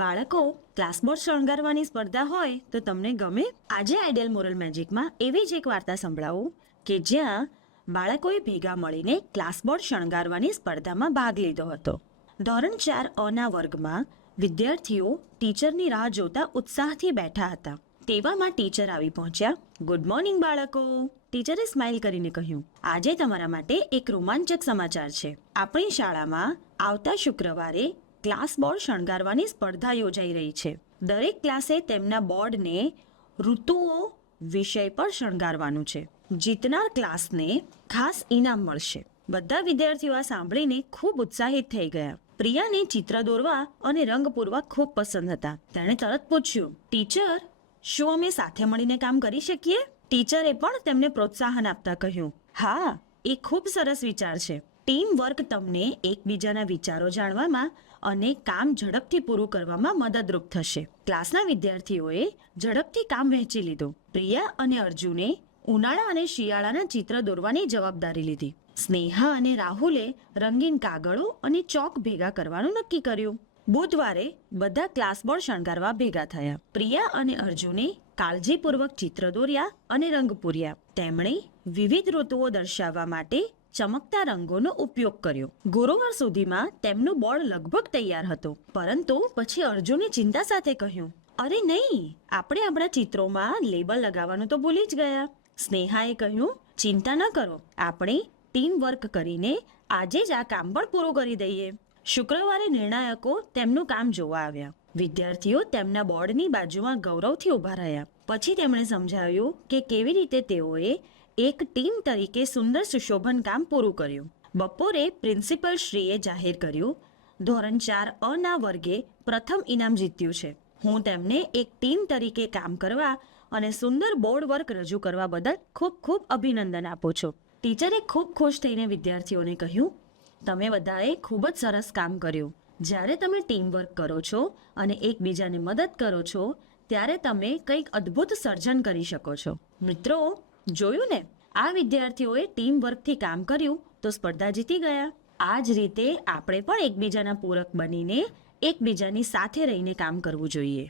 બાળકો ક્લાસબોર્ડ શણગારવાની સ્પર્ધા હોય તો તમને ગમે? આજે આઈડિયલ મોરલ મેજિકમાં એવી જ એક વાર્તા સંભળાવું કે જ્યાં બાળકોએ ભેગા મળીને ક્લાસબોર્ડ શણગારવાની સ્પર્ધામાં ભાગ લીધો હતો. ધોરણ 4 અના વર્ગમાં વિદ્યાર્થીઓ ટીચરની રાહ જોતા ઉત્સાહથી બેઠા હતા. તેવામાં ટીચર આવી પહોંચ્યા. ગુડ મોર્નિંગ બાળકો, ટીચરે સ્માઇલ કરીને કહ્યું. આજે તમારા માટે એક રોમાંચક સમાચાર છે. આપણી શાળામાં આવતા શુક્રવારે ક્લાસ બોર્ડ શણગારવાની સ્પર્ધા યોજાઈ રહી છે. દરેક ક્લાસે તેમના બોર્ડને ઋતુઓ વિષય પર શણગારવાનું છે. જીતનાર ક્લાસને ખાસ ઇનામ મળશે. બધા વિદ્યાર્થીઓ આ સાંભળીને ખૂબ ઉત્સાહિત થઈ ગયા. પ્રિયાને ચિત્ર દોરવા અને રંગ પૂરવા ખૂબ પસંદ હતા. તેણે તરત પૂછ્યું, ટીચર, શું અમે સાથે મળીને કામ કરી શકીએ? ટીચરે પણ તેમને પ્રોત્સાહન આપતા કહ્યું, હા, એ ખૂબ સરસ વિચાર છે. ટીમ વર્ક તમને એકબીજાના વિચારો જાણવામાં અને કામ ઝડપથી પૂરું કરવામાં મદદરૂપ થશે. ક્લાસના વિદ્યાર્થીઓએ ઝડપથી કામ વહેંચી લીધું. પ્રિયા અને અર્જુને ઉનાળા અને શિયાળાના ચિત્ર દોરવાની જવાબદારી લીધી. સ્નેહા અને રાહુલે રંગીન કાગળો અને ચોક ભેગા કરવાનું નક્કી કર્યું. બુધવારે બધા ક્લાસબોર્ડ શણગારવા ભેગા થયા. પ્રિયા અને અર્જુને કાળજીપૂર્વક ચિત્ર દોર્યા અને રંગ પૂર્યા. તેમણે વિવિધ ઋતુઓ દર્શાવવા માટે ચમકતા રંગોનો ઉપયોગ કર્યો. ગુરુવાર સુધીમાં તેમનું બોર્ડ લગભગ તૈયાર હતું. પરંતુ પછી અર્જુને ચિંતા સાથે કહ્યું, અરે નહીં, આપણે આપણા ચિત્રોમાં લેબલ લગાવવાનું તો ભૂલી જ ગયા. સ્નેહાએ કહ્યું, ચિંતા ન કરો, આપણે ટીમ વર્ક કરીને આજે જ આ કામ પણ પૂરું કરી દઈએ. શુક્રવારે નિર્ણાયકો તેમનું કામ જોવા આવ્યા. વિદ્યાર્થીઓ તેમના બોર્ડની બાજુમાં ગૌરવથી ઊભા રહ્યા. પછી તેમણે સમજાવ્યું કે કેવી રીતે તેઓએ એક ટીમ તરીકે સુંદર સુશોભન કામ પૂરું કર્યું. બપોરે પ્રિન્સિપલ શ્રીએ જાહેર કર્યું, ધોરણ 4 અના વર્ગે પ્રથમ ઇનામ જીત્યું છે. હું તેમને એક ટીમ તરીકે કામ કરવા અને સુંદર બોર્ડ વર્ક રજૂ કરવા બદલ ખૂબ ખૂબ અભિનંદન આપું છું. ટીચરે ખૂબ ખુશ થઈને વિદ્યાર્થીઓને કહ્યું, તમે બધાએ ખૂબ જ સરસ કામ કર્યું. જ્યારે તમે ટીમ વર્ક કરો છો અને એકબીજાને મદદ કરો છો ત્યારે તમે કંઈક અદ્ભુત સર્જન કરી શકો છો. મિત્રો, જોયું ને, આ વિદ્યાર્થીઓએ ટીમ વર્કથી કામ કર્યું તો સ્પર્ધા જીતી ગયા. આ જ રીતે આપણે પણ એકબીજાના પૂરક બનીને એકબીજાની સાથે રહીને કામ કરવું જોઈએ.